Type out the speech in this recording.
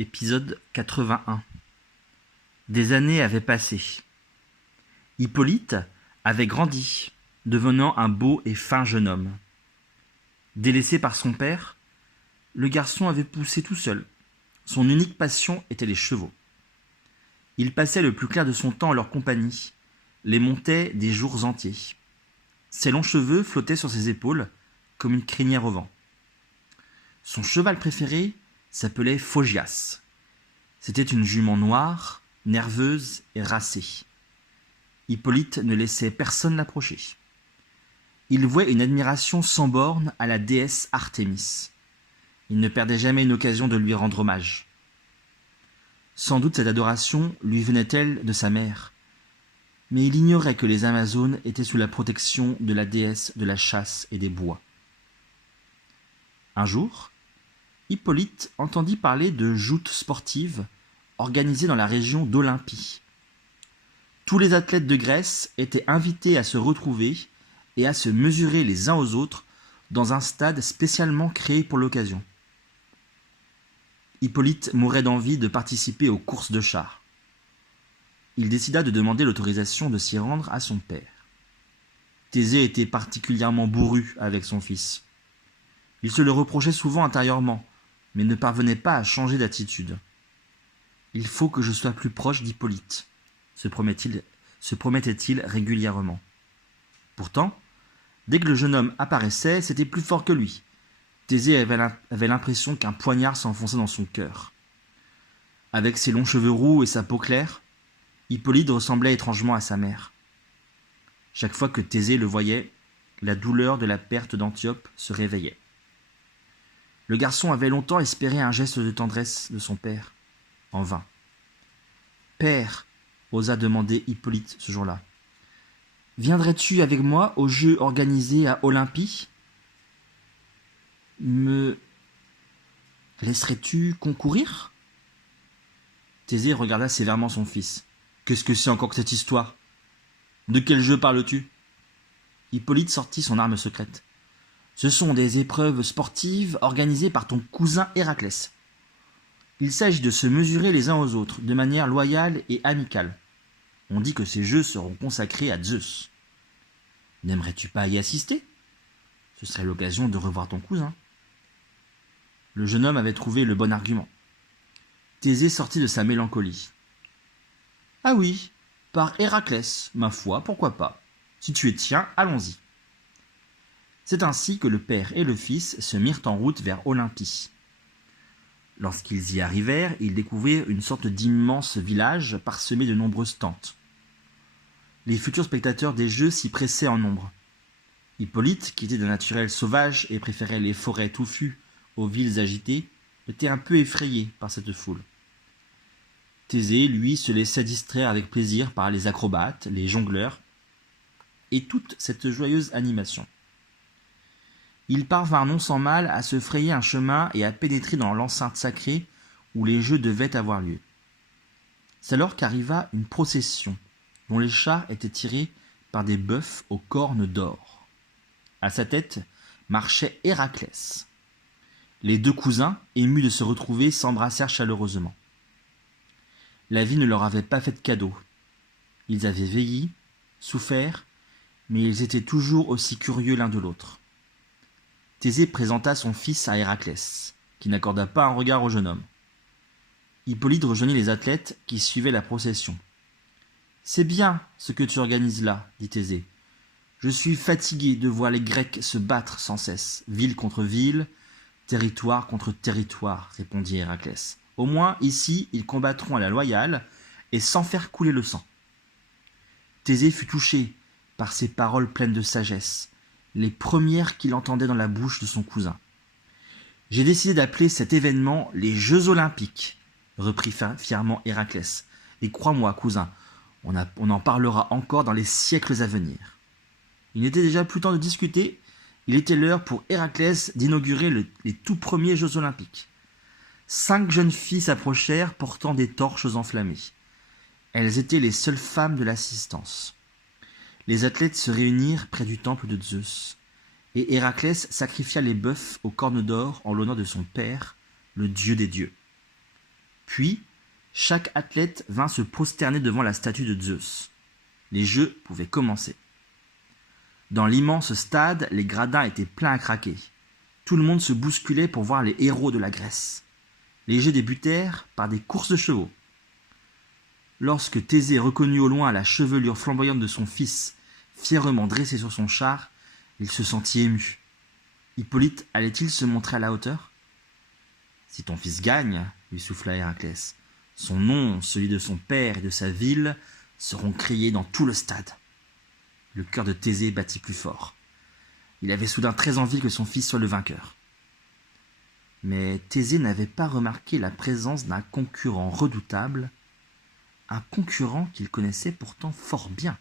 Épisode 81. Des années avaient passé. Hippolyte avait grandi, devenant un beau et fin jeune homme. Délaissé par son père, le garçon avait poussé tout seul. Son unique passion était les chevaux. Il passait le plus clair de son temps en leur compagnie, les montait des jours entiers. Ses longs cheveux flottaient sur ses épaules comme une crinière au vent. Son cheval préféré s'appelait Phogias. C'était une jument noire, nerveuse et racée. Hippolyte ne laissait personne l'approcher. Il vouait une admiration sans borne à la déesse Artémis. Il ne perdait jamais une occasion de lui rendre hommage. Sans doute cette adoration lui venait-elle de sa mère, mais il ignorait que les Amazones étaient sous la protection de la déesse de la chasse et des bois. Un jour, Hippolyte entendit parler de joutes sportives organisées dans la région d'Olympie. Tous les athlètes de Grèce étaient invités à se retrouver et à se mesurer les uns aux autres dans un stade spécialement créé pour l'occasion. Hippolyte mourait d'envie de participer aux courses de chars. Il décida de demander l'autorisation de s'y rendre à son père. Thésée était particulièrement bourru avec son fils. Il se le reprochait souvent intérieurement, mais ne parvenait pas à changer d'attitude. « Il faut que je sois plus proche d'Hippolyte », se promettait-il régulièrement. Pourtant, dès que le jeune homme apparaissait, c'était plus fort que lui. Thésée avait l'impression qu'un poignard s'enfonçait dans son cœur. Avec ses longs cheveux roux et sa peau claire, Hippolyte ressemblait étrangement à sa mère. Chaque fois que Thésée le voyait, la douleur de la perte d'Antiope se réveillait. Le garçon avait longtemps espéré un geste de tendresse de son père. En vain. « Père, » osa demander Hippolyte ce jour-là, « viendrais-tu avec moi aux Jeux organisés à Olympie ? Me laisserais-tu concourir ?» Thésée regarda sévèrement son fils. « Qu'est-ce que c'est encore que cette histoire ? De quel jeu parles-tu » Hippolyte sortit son arme secrète. « Ce sont des épreuves sportives organisées par ton cousin Héraclès. Il s'agit de se mesurer les uns aux autres de manière loyale et amicale. On dit que ces jeux seront consacrés à Zeus. N'aimerais-tu pas y assister ? Ce serait l'occasion de revoir ton cousin. » Le jeune homme avait trouvé le bon argument. Thésée sortit de sa mélancolie. « Ah oui, par Héraclès, ma foi, pourquoi pas ? Si tu es tien, allons-y. » C'est ainsi que le père et le fils se mirent en route vers Olympie. Lorsqu'ils y arrivèrent, ils découvrirent une sorte d'immense village parsemé de nombreuses tentes. Les futurs spectateurs des jeux s'y pressaient en nombre. Hippolyte, qui était d'un naturel sauvage et préférait les forêts touffues aux villes agitées, était un peu effrayé par cette foule. Thésée, lui, se laissait distraire avec plaisir par les acrobates, les jongleurs et toute cette joyeuse animation. Ils parvinrent non sans mal à se frayer un chemin et à pénétrer dans l'enceinte sacrée où les jeux devaient avoir lieu. C'est alors qu'arriva une procession dont les chars étaient tirés par des bœufs aux cornes d'or. À sa tête marchait Héraclès. Les deux cousins, émus de se retrouver, s'embrassèrent chaleureusement. La vie ne leur avait pas fait de cadeau. Ils avaient vieilli, souffert, mais ils étaient toujours aussi curieux l'un de l'autre. Thésée présenta son fils à Héraclès, qui n'accorda pas un regard au jeune homme. Hippolyte rejoignit les athlètes qui suivaient la procession. « C'est bien ce que tu organises là, » dit Thésée. « Je suis fatigué de voir les Grecs se battre sans cesse, ville contre ville, territoire contre territoire, » répondit Héraclès. « Au moins, ici, ils combattront à la loyale et sans faire couler le sang. » Thésée fut touché par ces paroles pleines de sagesse, les premières qu'il entendait dans la bouche de son cousin. « J'ai décidé d'appeler cet événement les Jeux Olympiques, » reprit fièrement Héraclès. « Et crois-moi, cousin, on en parlera encore dans les siècles à venir. » Il n'était déjà plus temps de discuter, il était l'heure pour Héraclès d'inaugurer les tout premiers Jeux Olympiques. 5 jeunes filles s'approchèrent portant des torches enflammées. Elles étaient les seules femmes de l'assistance. Les athlètes se réunirent près du temple de Zeus, et Héraclès sacrifia les bœufs aux cornes d'or en l'honneur de son père, le dieu des dieux. Puis, chaque athlète vint se prosterner devant la statue de Zeus. Les jeux pouvaient commencer. Dans l'immense stade, les gradins étaient pleins à craquer. Tout le monde se bousculait pour voir les héros de la Grèce. Les jeux débutèrent par des courses de chevaux. Lorsque Thésée reconnut au loin la chevelure flamboyante de son fils, fièrement dressé sur son char, il se sentit ému. Hippolyte allait-il se montrer à la hauteur ? Si ton fils gagne, lui souffla Héraclès, son nom, celui de son père et de sa ville, seront criés dans tout le stade. Le cœur de Thésée battit plus fort. Il avait soudain très envie que son fils soit le vainqueur. Mais Thésée n'avait pas remarqué la présence d'un concurrent redoutable, un concurrent qu'il connaissait pourtant fort bien.